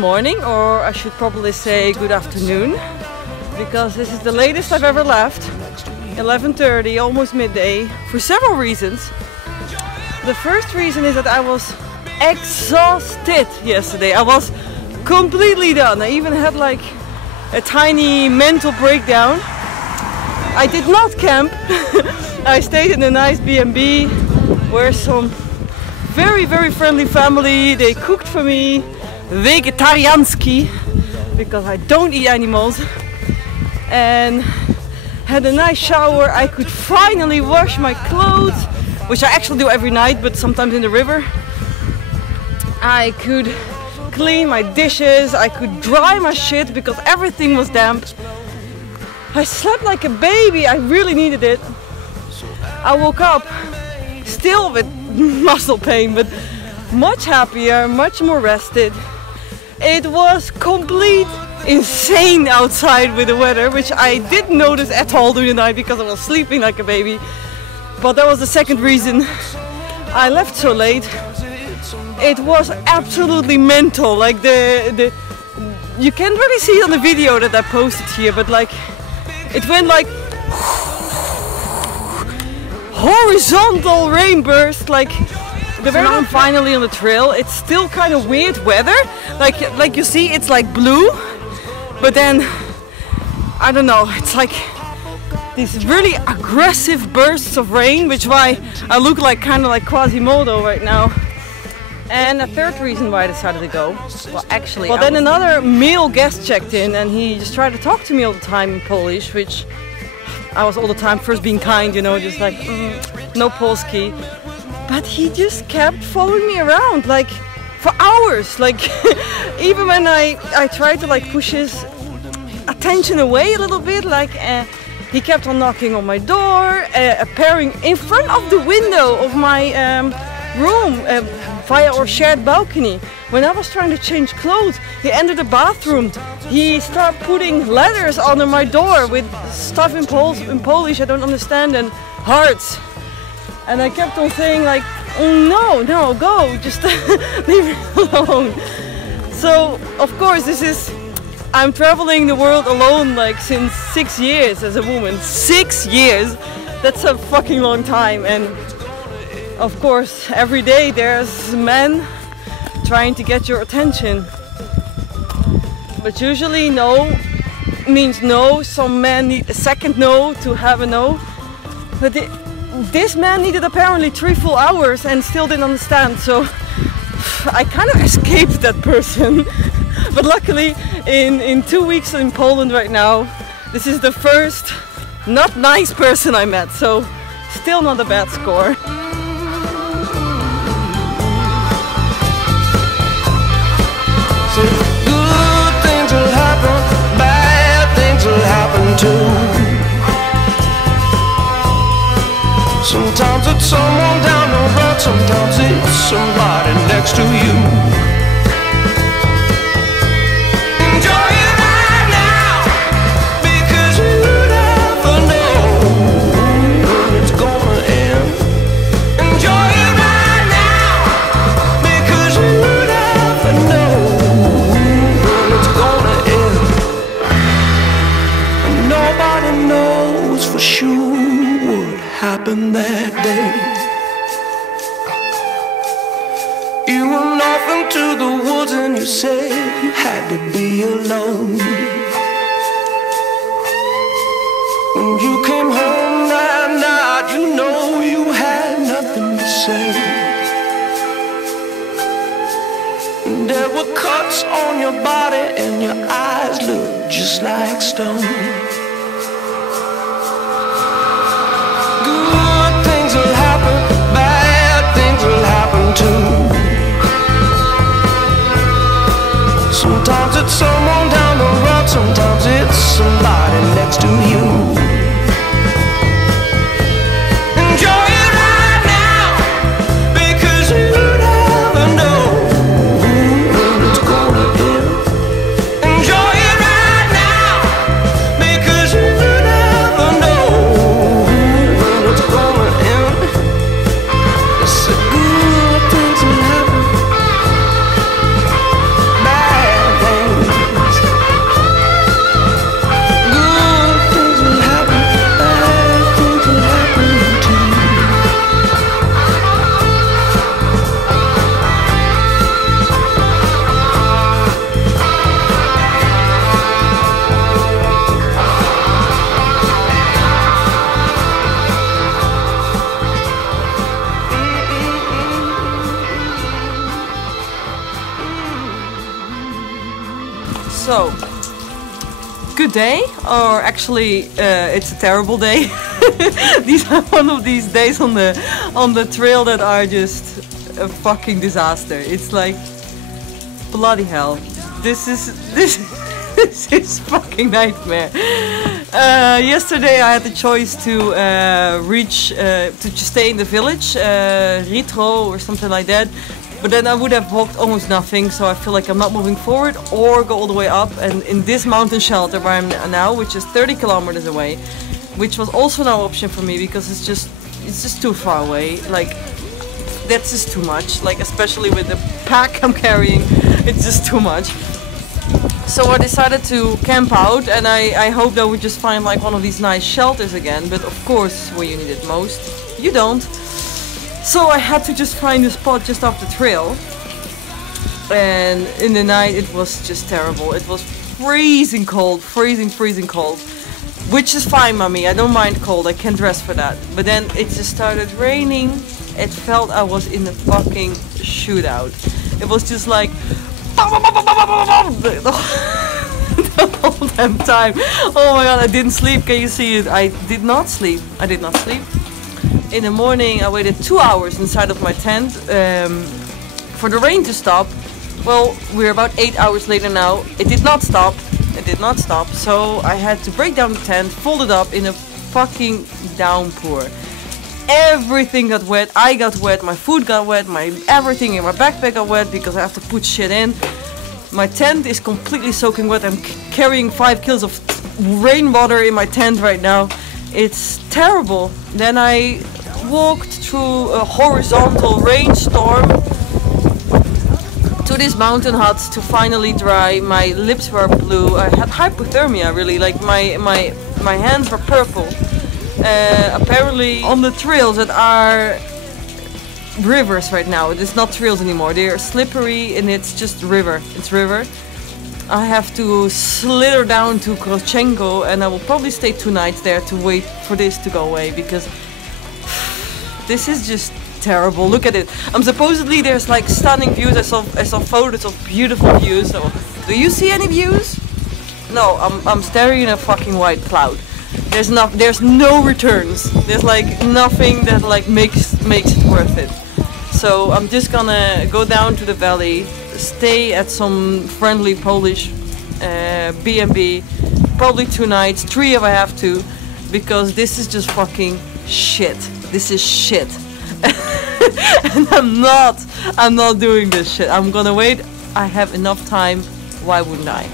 morning, or I should probably say good afternoon, because this is the latest I've ever left. 11:30, almost midday, for several reasons. The first reason is that I was exhausted yesterday. I was completely done. I even had like a tiny mental breakdown. I did not camp. I stayed in a nice B&B where some very friendly family, they cooked for me, vegetarianski, because I don't eat animals, and had a nice shower. I could finally wash my clothes, which I actually do every night, but sometimes in the river. I could clean my dishes, I could dry my shit because everything was damp. I slept like a baby, I really needed it. I woke up still with muscle pain, but much happier, much more rested. It was complete insane outside with the weather, which I didn't notice at all during the night because I was sleeping like a baby. But that was the second reason I left so late. It was absolutely mental. Like you can't really see it on the video that I posted here, but like it went like horizontal rainburst. Like so now I'm finally on the trail. It's still kind of weird weather. Like you see, it's like blue, but then I don't know. It's like these really aggressive bursts of rain, which is why I look like kind of like Quasimodo right now. And a third reason why I decided to go. Well, actually, then another male guest checked in, and he just tried to talk to me all the time in Polish, which I was all the time first being kind, you know, just like no Polski. But he just kept following me around like for hours. Like even when I tried to like push his attention away a little bit, like he kept on knocking on my door, appearing in front of the window of my room via our shared balcony. When I was trying to change clothes, he entered the bathroom. He started putting letters under my door with stuff in Polish I don't understand, and hearts. And I kept on saying like, oh, no, go, just leave me alone. So of course I'm traveling the world alone like since 6 years as a woman. 6 years! That's a fucking long time. And of course every day there's men trying to get your attention. But usually no means no. Some men need a second no to have a no. But this man needed apparently 3 full hours and still didn't understand. So I kind of escaped that person. But luckily in 2 weeks in Poland right now, this is the first not nice person I met. So still not a bad score. So good things will happen, bad things will happen too. Sometimes it's someone down the road, sometimes it's somebody next to you. Enjoy it right now, because you never know when it's gonna end. Enjoy it right now, because you never know when it's gonna end. And nobody knows for sure what happened that day. You went off into the woods and you said you had to be alone. When you came home that night, you know you had nothing to say. And there were cuts on your body and your eyes looked just like stone. Sometimes it's someone down the road, sometimes it's somebody next to you. Enjoy it right now, because you never know when it's gonna end. Enjoy it right now, because So, good day, or actually, it's a terrible day. These are one of these days on the trail that are just a fucking disaster. It's like bloody hell. This is fucking nightmare. Yesterday I had the choice to stay in the village, Ritro or something like that. But then I would have walked almost nothing, so I feel like I'm not moving forward, or go all the way up. And in this mountain shelter where I'm now, which is 30 kilometers away, which was also no option for me because it's just too far away. Like, that's just too much. Like, especially with the pack I'm carrying, it's just too much. So I decided to camp out, and I hoped I would just find like one of these nice shelters again. But of course, where you need it most, you don't. So I had to just find a spot just off the trail, and in the night it was just terrible. It was freezing cold, freezing cold, which is fine, mommy, I don't mind cold, I can dress for that. But then it just started raining. It felt I was in a fucking shootout. It was just like the whole damn time. Oh my god, I didn't sleep, can you see it? I did not sleep. In the morning I waited 2 hours inside of my tent for the rain to stop. Well, we're about 8 hours later now. It did not stop. So I had to break down the tent, fold it up in a fucking downpour. Everything got wet. I got wet, my food got wet, everything in my backpack got wet because I have to put shit in. My tent is completely soaking wet. I'm carrying 5 kilos of rainwater in my tent right now. It's terrible. Then I walked through a horizontal rainstorm to this mountain hut to finally dry. My lips were blue. I had hypothermia, really. Like my hands were purple. Apparently on the trails that are rivers right now. It's not trails anymore. They're slippery and it's just river. It's river. I have to slither down to Krochenko, and I will probably stay 2 nights there to wait for this to go away because this is just terrible. Look at it. Supposedly there's like stunning views. I saw photos of beautiful views. So, do you see any views? No, I'm staring in a fucking white cloud. There's no returns. There's like nothing that like makes it worth it. So I'm just gonna go down to the valley, stay at some friendly Polish B&B, probably 2 nights, 3 if I have to, because this is just fucking shit. This is shit. And I'm not doing this shit. I'm gonna wait. I have enough time. Why wouldn't I?